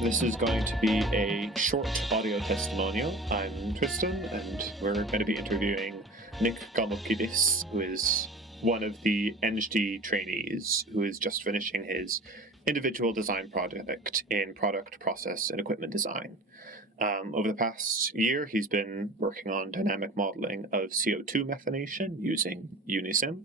This is going to be a short audio testimonial. I'm Tristan, and we're going to be interviewing Nick Kalmoukidis, who is one of the NGD trainees who is just finishing his individual design project in product, process, and equipment design. Over the past year, he's been working on dynamic modeling of CO2 methanation using Unisim.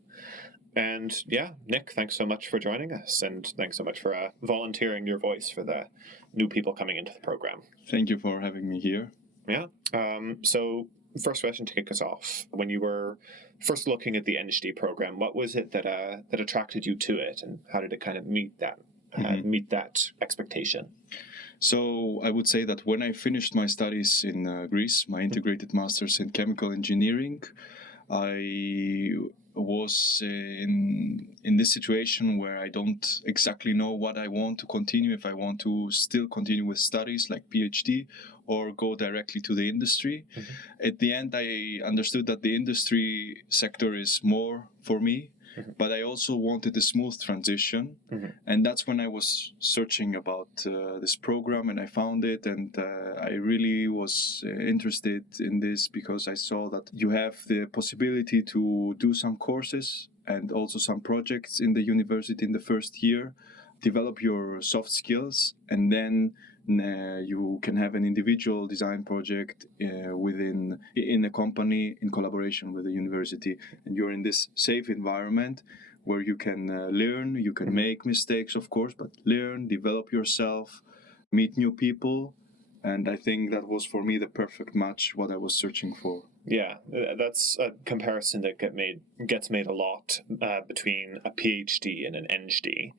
And yeah, Nick, thanks so much for joining us, and thanks so much for volunteering your voice for the new people coming into the program. Thank you for having me here. Yeah. So first question to kick us off. When you were first looking at the NGD program, what was it that attracted you to it, and how did it kind of meet that expectation? So I would say that when I finished my studies in Greece, my integrated master's in chemical engineering, I was in this situation where I don't exactly know what I want to continue, if I want to still continue with studies like PhD or go directly to the industry. Mm-hmm. At the end, I understood that the industry sector is more for me. Mm-hmm. But I also wanted a smooth transition. Mm-hmm. And that's when I was searching about this program, and I found it, and I really was interested in this because I saw that you have the possibility to do some courses and also some projects in the university in the first year, develop your soft skills, and then you can have an individual design project in a company in collaboration with the university, and you're in this safe environment where you can learn, you can make mistakes, of course, but learn, develop yourself, meet new people, and I think that was for me the perfect match, what I was searching for. Yeah, that's a comparison that gets made a lot between a PhD and an NGD.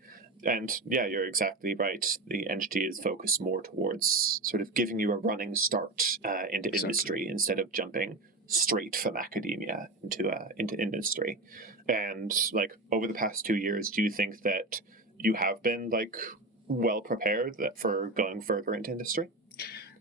And yeah, you're exactly right. The NGD is focused more towards sort of giving you a running start into industry instead of jumping straight from academia into industry. And like over the past 2 years, do you think that you have been like well prepared for going further into industry?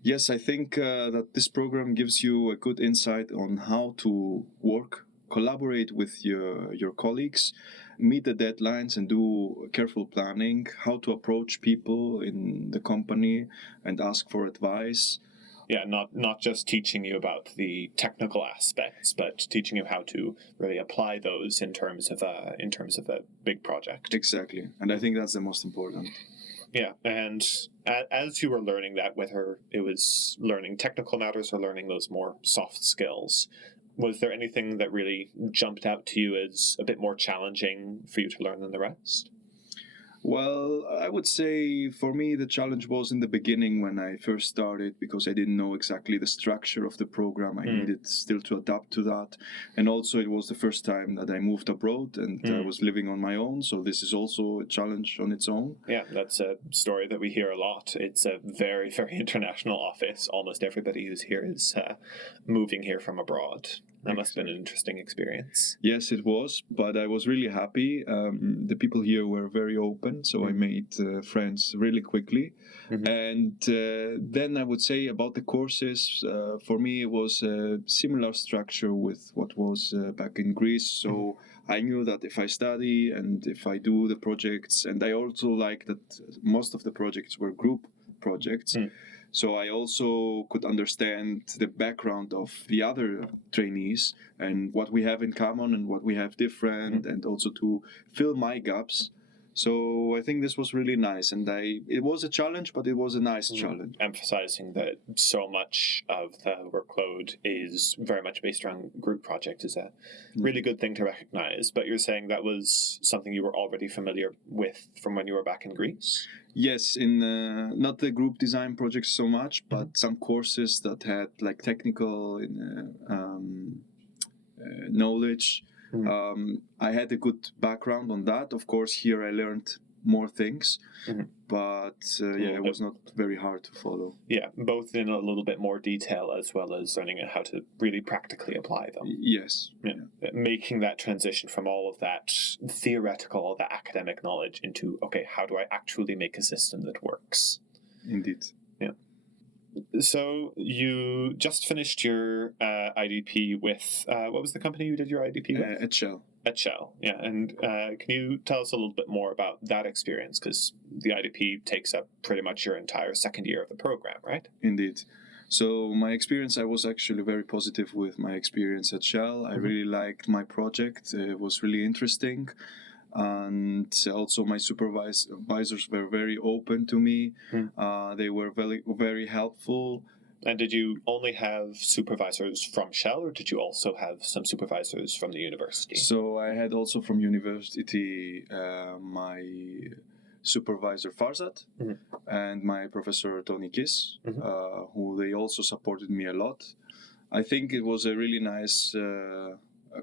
Yes, I think that this program gives you a good insight on how to work, collaborate with your colleagues, meet the deadlines and do careful planning, how to approach people in the company and ask for advice. Yeah, not just teaching you about the technical aspects, but teaching you how to really apply those in terms of a big project. Exactly, and I think that's the most important. Yeah, and as you were learning that, whether it was learning technical matters or learning those more soft skills, was there anything that really jumped out to you as a bit more challenging for you to learn than the rest? Well, I would say for me the challenge was in the beginning when I first started, because I didn't know exactly the structure of the program. I needed still to adapt to that. And also it was the first time that I moved abroad and I was living on my own. So this is also a challenge on its own. Yeah, that's a story that we hear a lot. It's a very, very international office. Almost everybody who's here is moving here from abroad. That must have been an interesting experience. Yes, it was, but I was really happy. The people here were very open, so I made friends really quickly. Mm-hmm. And then I would say about the courses, for me it was a similar structure with what was back in Greece. So I knew that if I study and if I do the projects, and I also like that most of the projects were group projects. So I also could understand the background of the other trainees and what we have in common and what we have different, and also to fill my gaps. So I think this was really nice, and it was a challenge, but it was a nice challenge. Emphasizing that so much of the workload is very much based around group projects is a really good thing to recognize. But you're saying that was something you were already familiar with from when you were back in Greece? Yes, in not the group design projects so much, but some courses that had like technical knowledge. I had a good background on that. Of course, here I learned more things, but it was not very hard to follow. Yeah, both in a little bit more detail as well as learning how to really practically apply them. Yes. Yeah. Making that transition from all of that theoretical, all the academic knowledge into, okay, how do I actually make a system that works? Indeed. Yeah. So you just finished your IDP with what was the company you did your IDP with? At Shell. At Shell, yeah. And can you tell us a little bit more about that experience? Because the IDP takes up pretty much your entire second year of the program, right? Indeed. So my experience, I was actually very positive with my experience at Shell. I really liked my project. It was really interesting. And also my supervisors were very open to me. They were very helpful. And did you only have supervisors from Shell, or did you also have some supervisors from the university? So I had also from university my supervisor Farzad and my professor Tony Kiss, who they also supported me a lot. I think it was a really nice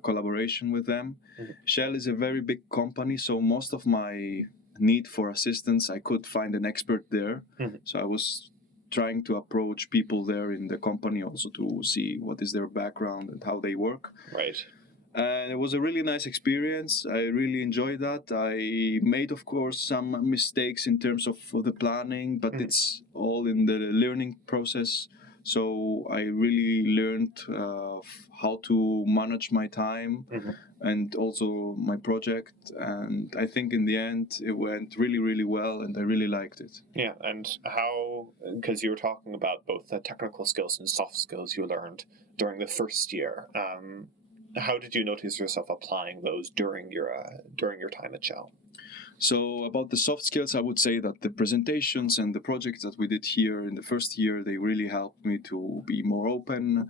collaboration with them. Shell is a very big company, so most of my need for assistance, I could find an expert there. So I was trying to approach people there in the company also to see what is their background and how they work. Right. And it was a really nice experience. I really enjoyed that. I made, of course, some mistakes in terms of the planning, but it's all in the learning process. So I really learned how to manage my time and also my project. And I think in the end, it went really, really well, and I really liked it. Yeah, and how, because you were talking about both the technical skills and soft skills you learned during the first year. How did you notice yourself applying those during your time at Shell? So about the soft skills, I would say that the presentations and the projects that we did here in the first year, they really helped me to be more open,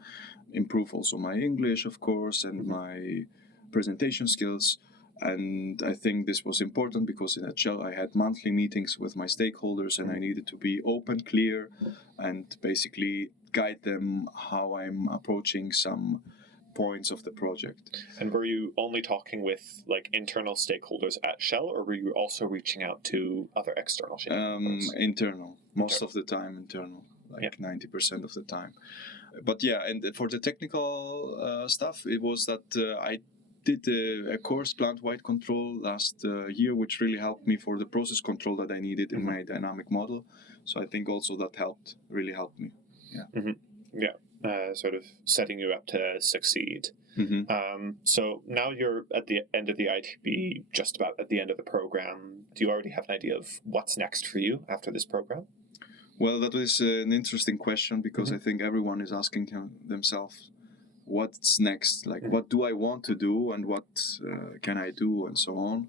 improve also my English, of course, and my presentation skills. And I think this was important because in Shell I had monthly meetings with my stakeholders, and I needed to be open, clear, and basically guide them how I'm approaching some points of the project. And were you only talking with like internal stakeholders at Shell, or were you also reaching out to other external stakeholders? Internal. Most of the time internal, like 90% of the time. But yeah, and for the technical stuff, it was that I did a course, plant-wide control, last year, which really helped me for the process control that I needed in my dynamic model. So I think also that really helped me. Yeah. Yeah. Sort of setting you up to succeed. So now you're at the end of the ITB, just about at the end of the program. Do you already have an idea of what's next for you after this program? Well, that is an interesting question because I think everyone is asking themselves, what's next? Like, what do I want to do and what can I do and so on.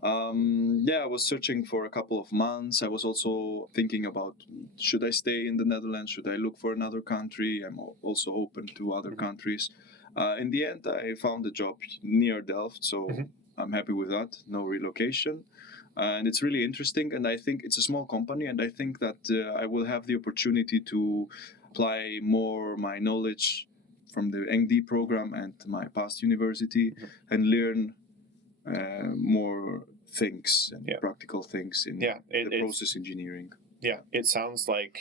I was searching for a couple of months. I was also thinking about, should I stay in the Netherlands? Should I look for another country? I'm also open to other countries. In the end, I found a job near Delft, so I'm happy with that. No relocation. And it's really interesting. And I think it's a small company, and I think that I will have the opportunity to apply more my knowledge from the ND program and my past university and learn more things and practical things in the process engineering. Yeah, it sounds like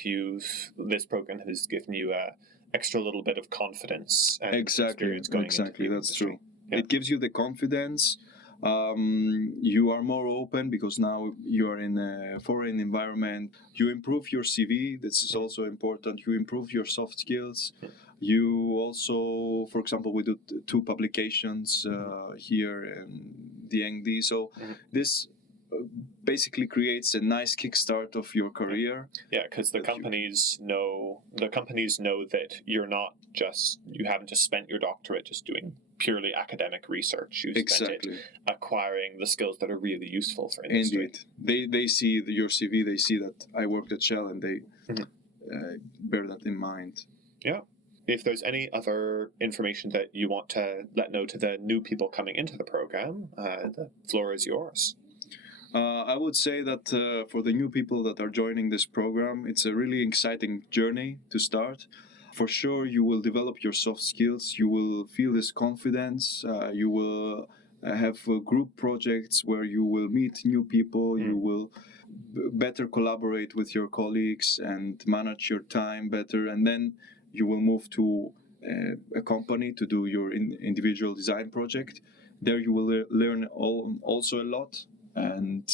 this program has given you a extra little bit of confidence and experience going into the that's industry. True. Yeah. It gives you the confidence. You are more open because now you are in a foreign environment. You improve your CV. This is also important. You improve your soft skills. You also, for example, we did 2 publications here in the ND. So this basically creates a nice kickstart of your career. Yeah, because the companies know that you haven't just spent your doctorate just doing purely academic research. You've spent it acquiring the skills that are really useful for industry. Indeed. They see your CV, they see that I worked at Shell, and they bear that in mind. Yeah. If there's any other information that you want to let know to the new people coming into the program, the floor is yours. I would say that for the new people that are joining this program, it's a really exciting journey to start. For sure, you will develop your soft skills. You will feel this confidence. You will have group projects where you will meet new people. You will better collaborate with your colleagues and manage your time better. And then you will move to a company to do your individual design project. There you will learn also a lot. And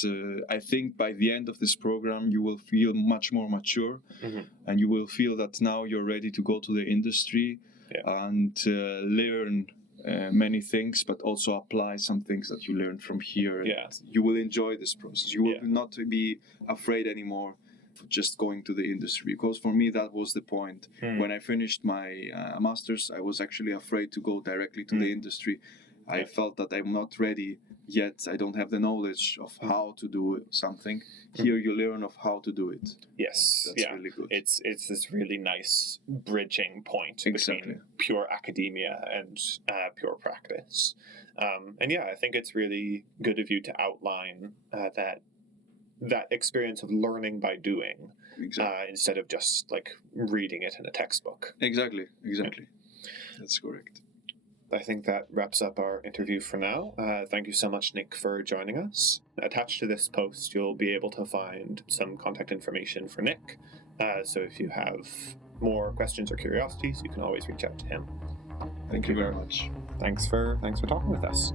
I think by the end of this program, you will feel much more mature, and you will feel that now you're ready to go to the industry and learn many things, but also apply some things that you learned from here. And you will enjoy this process. You will not be afraid anymore for just going to the industry, because for me that was the point. When I finished my master's, I was actually afraid to go directly to the industry. I felt that I'm not ready yet. I don't have the knowledge of how to do something. Here you learn of how to do it. Yes, that's really good. It's this really nice bridging point between pure academia and pure practice. And I think it's really good of you to outline that experience of learning by doing, instead of just like reading it in a textbook. Exactly. That's correct. I think that wraps up our interview for now. Thank you so much, Nick, for joining us. Attached to this post, you'll be able to find some contact information for Nick. So if you have more questions or curiosities, you can always reach out to him. Thank you very much. Thanks for talking with us.